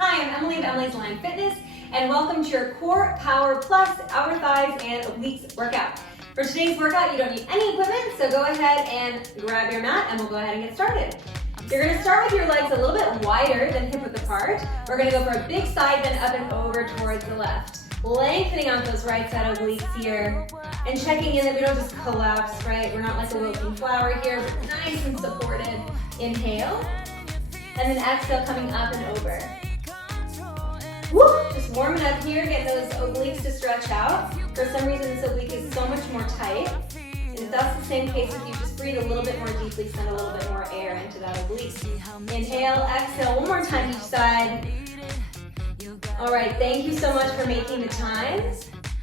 Hi, I'm Emily of Emily's Line Fitness, and welcome to your Core Power Plus Outer Thighs and Obliques workout. For today's workout, you don't need any equipment, so go ahead and grab your mat and we'll go ahead and get started. You're going to start with your legs a little bit wider than hip width apart. We're going to go for a big side bend up and over towards the left. Lengthening out those right side obliques here and checking in that we don't just collapse, right? We're not like a wilting flower here, but nice and supported. Inhale, and then exhale, coming up and over. Woo! Just warming up here, getting those obliques to stretch out. For some reason, this oblique is so much more tight. And if that's the same case, if you just breathe a little bit more deeply, send a little bit more air into that oblique. Inhale, exhale, one more time each side. All right, thank you so much for making the time.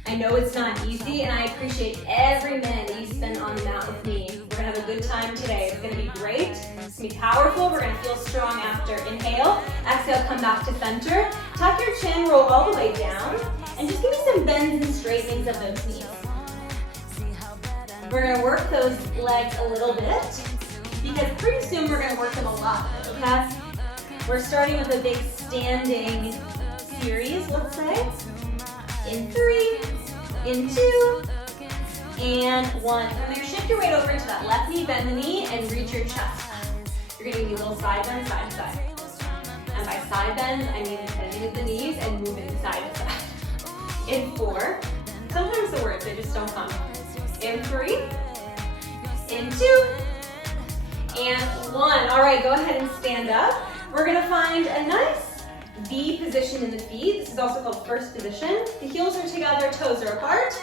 I know it's not easy, and I appreciate every minute that you spend on the mat with me. We're gonna have a good time today. It's gonna be great. It's gonna be powerful. We're gonna feel strong after. Inhale, exhale, come back to center. Tuck your chin, roll all the way down, and just give me some bends and straightenings of those knees. We're gonna work those legs a little bit, because pretty soon we're gonna work them a lot, okay? We're starting with a big standing series, let's say. In 3, in 2, and 1. From there, shift your weight over into that left knee, bend the knee, and reach your chest up. You're gonna do a little side bend, side to side. And by side bends, I mean bending of the knees and moving side to side. In 4, sometimes the words, they just don't come. In 3, in 2, and 1. All right, go ahead and stand up. We're gonna find a nice V position in the feet. This is also called first position. The heels are together, toes are apart.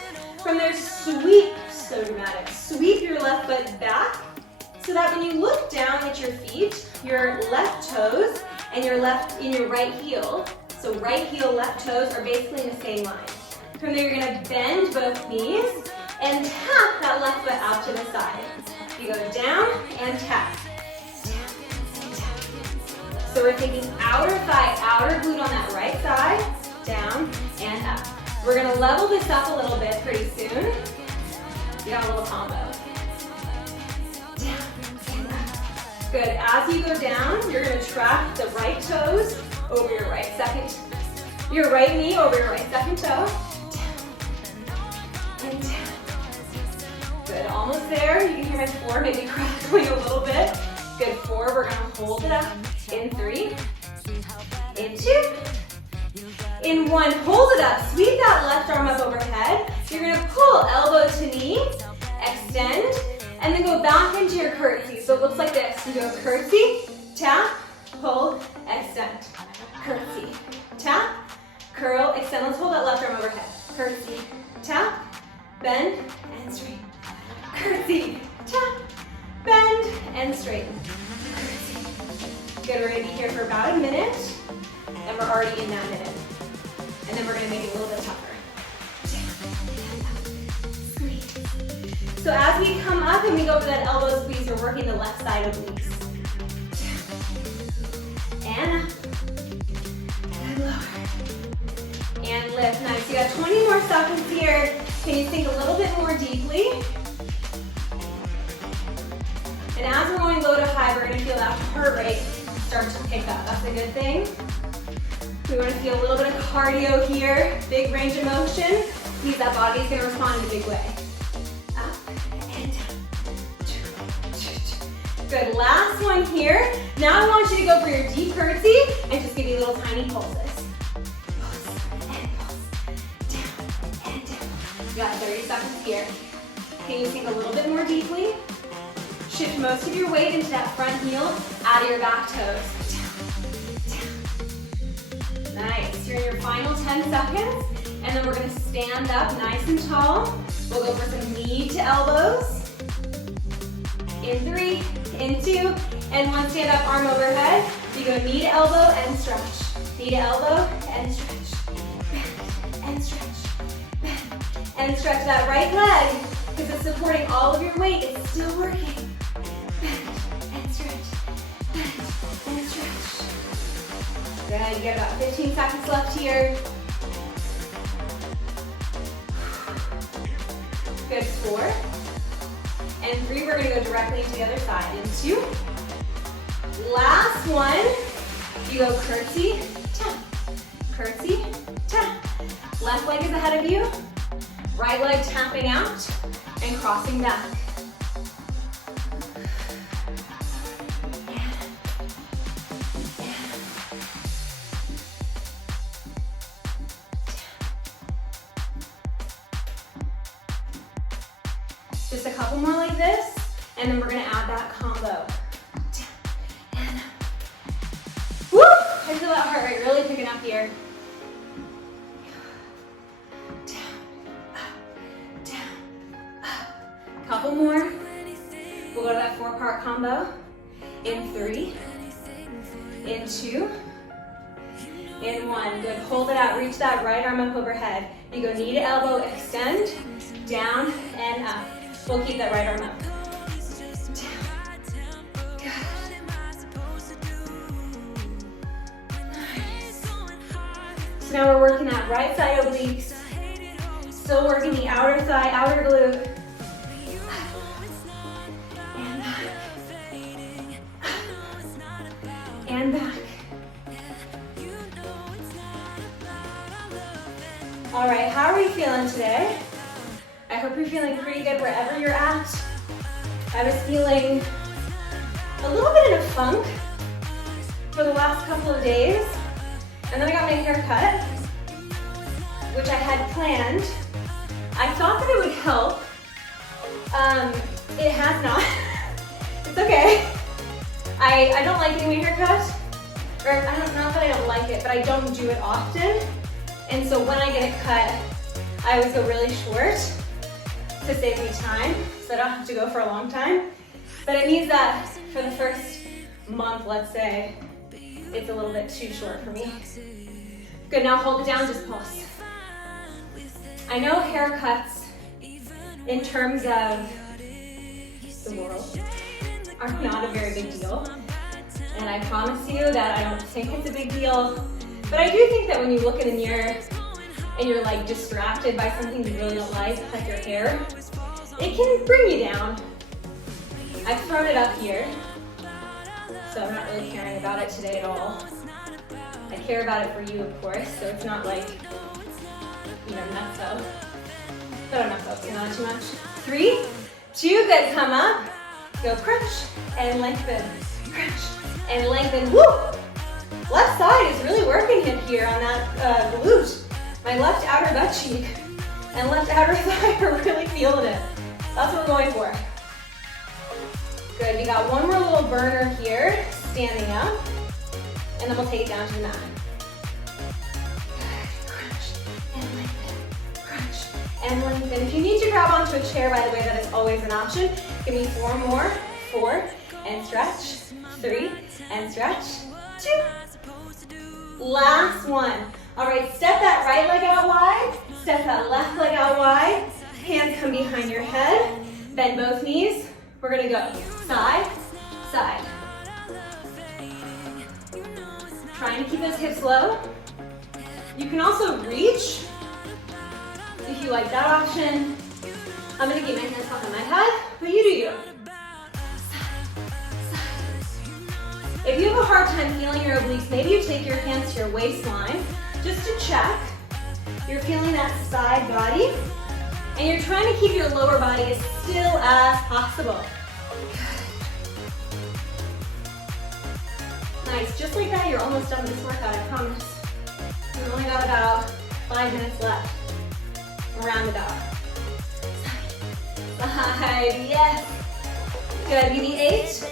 From there, sweep, so dramatic. Sweep your left foot back so that when you look down at your feet, your left toes and your right heel, so right heel, left toes are basically in the same line. From there, you're gonna bend both knees and tap that left foot out to the side. You go down and tap. So we're taking outer thigh, outer glute on that right side, down and up. We're gonna level this up a little bit pretty soon. You got a little combo. Down and up. Good, as you go down, you're gonna track the right toes over your right knee over your right second toe. Down and down. Good, almost there. You can hear my floor maybe crackling a little bit. Good, 4, we're gonna hold it up. In 3, in 2, in 1, hold it up, sweep that left arm up overhead. You're gonna pull elbow to knee, extend, and then go back into your curtsy. So it looks like this. You go curtsy, tap, pull, extend. Curtsy, tap, curl, extend. Let's hold that left arm overhead. Curtsy, tap, bend, and straighten. Curtsy, tap, bend, and straighten. Good, we're gonna be here for about a minute, and we're already in that minute. And then we're gonna make it a little bit tougher. So as we come up and we go for that elbow squeeze, we're working the left side obliques. And up, and lower, and lift. Nice, you got 20 more seconds here. Can you think a little bit more deeply? And as we're going low to high, we're gonna feel that heart rate start to pick up. That's a good thing. We want to feel a little bit of cardio here, big range of motion. Means that body is going to respond in a big way. Up and down. Good, last one here. Now I want you to go for your deep curtsy and just give you little tiny pulses. Pulse and pulse, down and down. You got 30 seconds here. Can you think a little bit more deeply? Shift most of your weight into that front heel, out of your back toes. Down, down. Nice. You're in your final 10 seconds, and then we're gonna stand up nice and tall. We'll go for some knee to elbows. In 3, in 2, and 1. Stand up, arm overhead. You go knee to elbow and stretch. Knee to elbow and stretch. Bend and stretch. Bend and stretch that right leg, because it's supporting all of your weight. It's still working. Good, you got about 15 seconds left here. Good, 4. And 3, we're gonna go directly to the other side. In 2. Last one, you go curtsy, tap, curtsy, tap. Left leg is ahead of you, right leg tapping out and crossing back. Just a couple more like this, and then we're gonna add that combo. And woo! I feel that heart rate really picking up here. Couple more. We'll go to that 4-part combo. In 3, in 2, in 1. Good, hold it out, reach that right arm up overhead. You go knee to elbow, extend, down and up. We'll keep that right arm up. So now we're working that right side obliques. Still working the outer thigh, outer glute. And back. All right, how are we feeling today? I hope you're feeling pretty good wherever you're at. I was feeling a little bit in a funk for the last couple of days, and then I got my hair cut, which I had planned. I thought that it would help. It has not. It's okay. I don't like getting my hair cut, or I don't know that I don't like it, but I don't do it often. And so when I get it cut, I always go really short to save me time, so I don't have to go for a long time. But it means that for the first month, let's say, it's a little bit too short for me. Good, now hold it down, just pulse. I know haircuts, in terms of the world, are not a very big deal. And I promise you that I don't think it's a big deal. But I do think that when you look in the mirror and you're like distracted by something you really don't like your hair, it can bring you down. I've thrown it up here, so I'm not really caring about it today at all. I care about it for you, of course, so it's not like, you know, nutso. But I'm not focusing on it too much. 3, 2, good, come up. Go crunch and lengthen, crunch and lengthen, woo! Left side is really working it here on that glute. My left outer butt cheek and left outer thigh are really feeling it. That's what we're going for. Good, we got one more little burner here, standing up, and then we'll take it down to the mat. Good, crunch and lengthen, crunch and lengthen. If you need to grab onto a chair, by the way, that is always an option. Give me 4 more, 4, and stretch, 3, and stretch, 2. Last one. All right, step that right leg out wide, step that left leg out wide, hands come behind your head, bend both knees. We're gonna go side, side. Trying to keep those hips low. You can also reach if you like that option. I'm gonna keep my hands on my head, but you do you. If you have a hard time feeling your obliques, maybe you take your hands to your waistline just to check. You're feeling that side body, and you're trying to keep your lower body as still as possible. Nice, just like that, you're almost done with this workout, I promise. We've only got about 5 minutes left. Roundabout. Side, yes. Good, you need 8.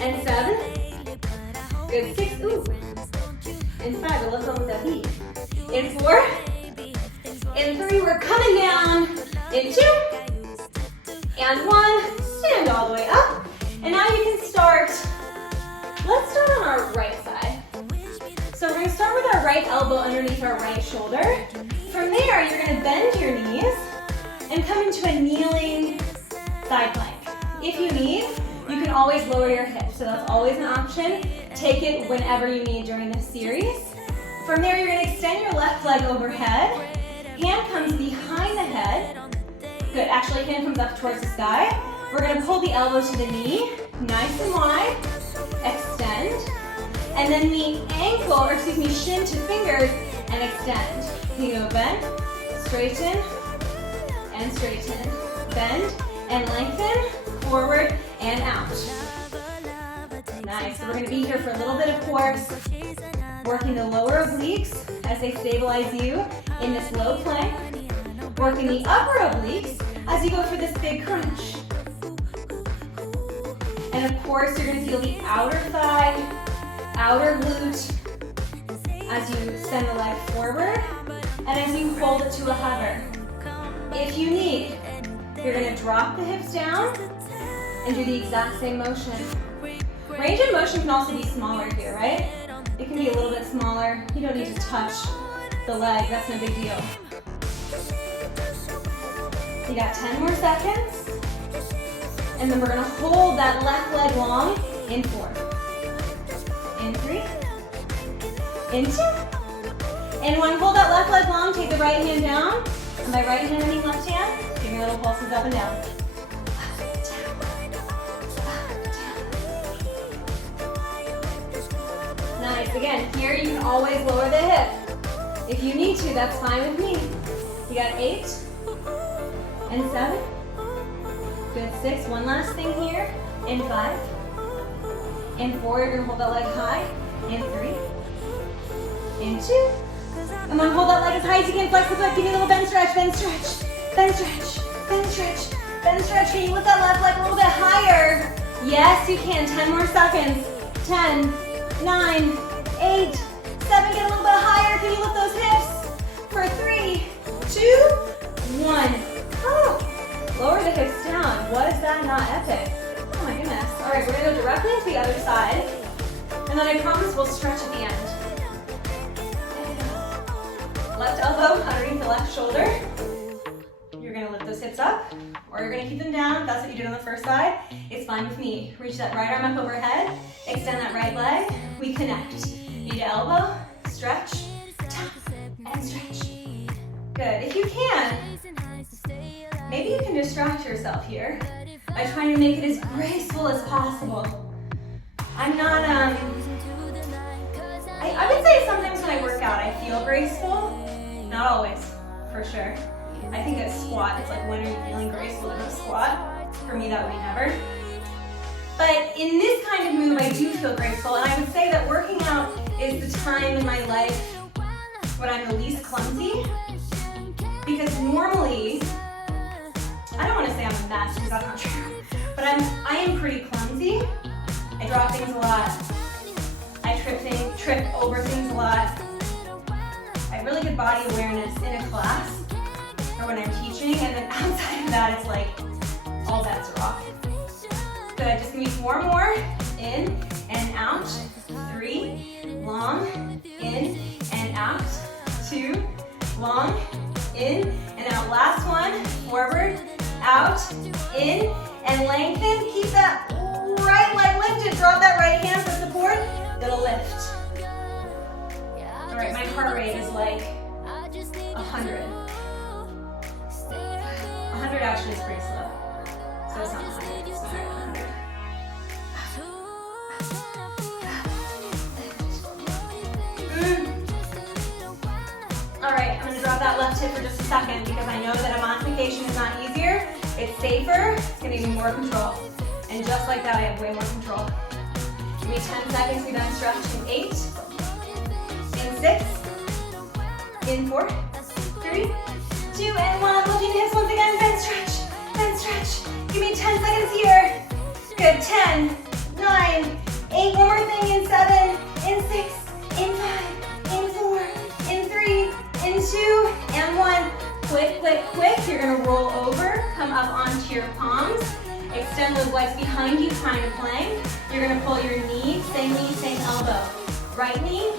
And 7. Good, 6. Ooh. And 5. Let's go with that beat. In 4. In 3. We're coming down. In 2. And 1. Stand all the way up. And now you can start. Let's start on our right side. So we're going to start with our right elbow underneath our right shoulder. From there, you're going to bend your knees and come into a kneeling side plank. If you need, you can always lower your hips, so that's always an option. Take it whenever you need during this series. From there, you're going to extend your left leg overhead. Hand comes behind the head. Good, actually hand comes up towards the sky. We're going to pull the elbow to the knee, nice and wide. Extend. and then the ankle, or excuse me, shin to fingers, and extend. You go bend, straighten, and straighten. Bend and lengthen, forward and out. Nice, so we're gonna be here for a little bit of course, working the lower obliques as they stabilize you in this low plank, working the upper obliques as you go for this big crunch. And of course, you're gonna feel the outer thigh, outer glute as you send the leg forward and as you hold it to a hover. If you need, you're gonna drop the hips down and do the exact same motion. Range of motion can also be smaller here, right? It can be a little bit smaller. You don't need to touch the leg, that's no big deal. You got 10 more seconds. And then we're gonna hold that left leg long in 4. In 3. In 2. And 1, hold that left leg long, take the right hand down. And by right hand, I mean left hand. Give me little pulses up and down. Nice, again, here you can always lower the hip. If you need to, that's fine with me. You got 8 and 7. Good, 6, one last thing here. In 5. In 4, you're gonna hold that leg high. In 3. In 2. And then hold that leg as high as you can, flex the foot, give me a little bend stretch, bend stretch, bend stretch, bend stretch, bend stretch. Can you lift that left leg a little bit higher? Yes, you can, 10 more seconds. 10, 9, 8, 7, get a little bit higher. Can you lift those hips? For 3, 2, 1. Oh, lower the hips down. Was that not epic? Oh my goodness. All right, we're gonna go directly to the other side. And then I promise we'll stretch at the end. Left elbow underneath the left shoulder. You're gonna lift those hips up, or you're gonna keep them down. If that's what you did on the first side, it's fine with me. Reach that right arm up overhead, extend that right leg, we connect. Knee to elbow, stretch, tap, and stretch. Good, if you can, maybe you can distract yourself here by trying to make it as graceful as possible. I'm not, I would say sometimes when I work out, I feel graceful. Not always, for sure. I think at squat, it's like, when are you feeling graceful to go squat? For me, that would be never. But in this kind of move, I do feel graceful, and I would say that working out is the time in my life when I'm the least clumsy. Because normally, I don't want to say I'm a mess, because that's not true, but I am pretty clumsy. I drop things a lot. I trip over things a lot. I have really good body awareness in a class or when I'm teaching, and then outside of that, it's like all bets are off. Good, just give me 4 more. In and out. 3, long, in and out. 2, long, in and out. Last one, forward, out, in, and lengthen. Keep that right leg lifted. Drop that right hand for support. It'll lift. All right, my heart rate is like 100. 100 actually is pretty slow. So it's not 100, it's 100. All right, I'm gonna drop that left hip for just a second because I know that emancipatation is not easier. It's safer, it's gonna give me more control. And just like that, I have way more control. Give me 10 seconds, we then stretch in 8, in 6, in 4, 3, 2, and 1. Lifting the hips once again, bend stretch, bend stretch. Give me 10 seconds here. Good, 10, 9, 8, one more thing, in 7, in 6, in 5, in 4, in 3, in 2, and 1. Quick, quick, quick. You're gonna roll over, come up onto your palms. Extend those legs behind you, trying to plank. You're gonna pull your knee, same elbow. Right knee,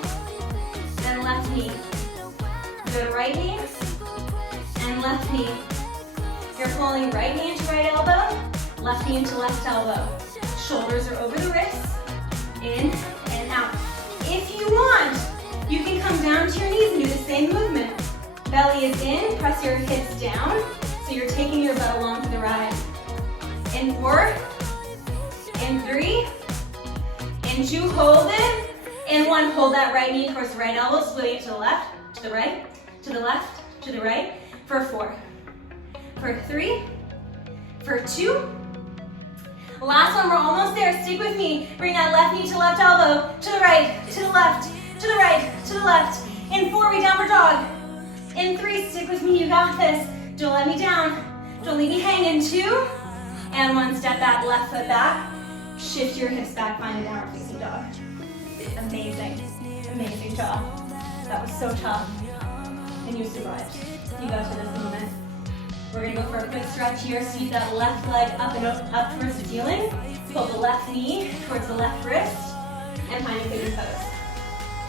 and left knee. Go to right knee, and left knee. You're pulling right knee into right elbow, left knee into left elbow. Shoulders are over the wrists, in and out. If you want, you can come down to your knees and do the same movement. Belly is in, press your hips down, so you're taking your butt along for the ride. In 4, in 3, in 2, hold it, in Hold that right knee towards the right elbow, splitting it to the left, to the right, to the left, to the right, for 4, for 3, for 2. Last one, we're almost there. Stick with me. Bring that left knee to left elbow, to the right, to the left, to the right, to the left. In 4, we downward dog. In 3, stick with me, you got this. Don't let me down. Don't leave me hanging. 2, and 1, step back, left foot back. Shift your hips back, find a downward facing dog. Amazing, amazing job. That was so tough, and you survived. You got to this moment. We're gonna go for a quick stretch here. Sweep that left leg up and up towards the ceiling. Pull the left knee towards the left wrist, and find a pigeon pose.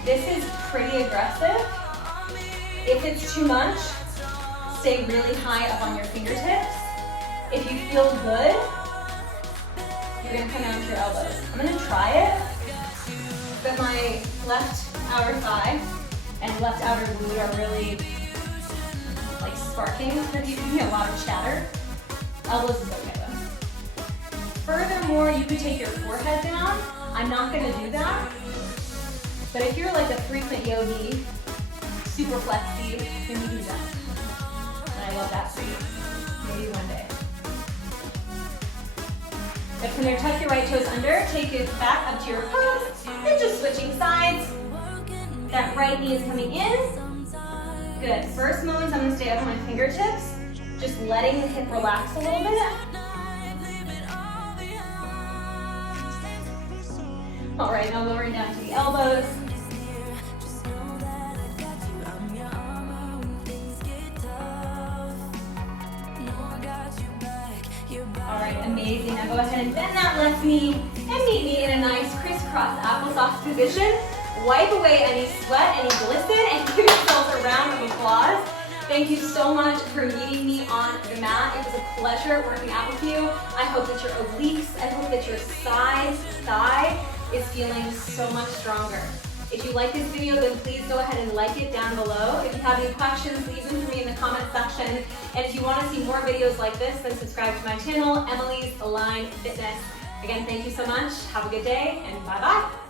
This is pretty aggressive. If it's too much, stay really high up on your fingertips. If you feel good, you're gonna come down to your elbows. I'm gonna try it, but my left outer thigh and left outer glute are really like sparking. They're giving me a lot of chatter. Elbows is okay though. Furthermore, you could take your forehead down. I'm not gonna do that. But if you're like a frequent yogi, super flexy, then you do that. And I love that for you. Maybe one day. But from there, tuck your right toes under, take it back up to your pose, and just switching sides. That right knee is coming in. Good. First moment, I'm gonna stay up on my fingertips, just letting the hip relax a little bit. All right, now lowering down to the elbows. All right, amazing. Now go ahead and bend that left knee and meet me in a nice crisscross applesauce position. Wipe away any sweat, any glisten, and give yourselves a round of applause. Thank you so much for meeting me on the mat. It was a pleasure working out with you. I hope that your obliques, I hope that your side thigh is feeling so much stronger. If you like this video, then please go ahead and like it down below. If you have any questions, leave them for me in the comment section. And if you want to see more videos like this, then subscribe to my channel, Emily's Align Fitness. Again, thank you so much. Have a good day, and bye-bye.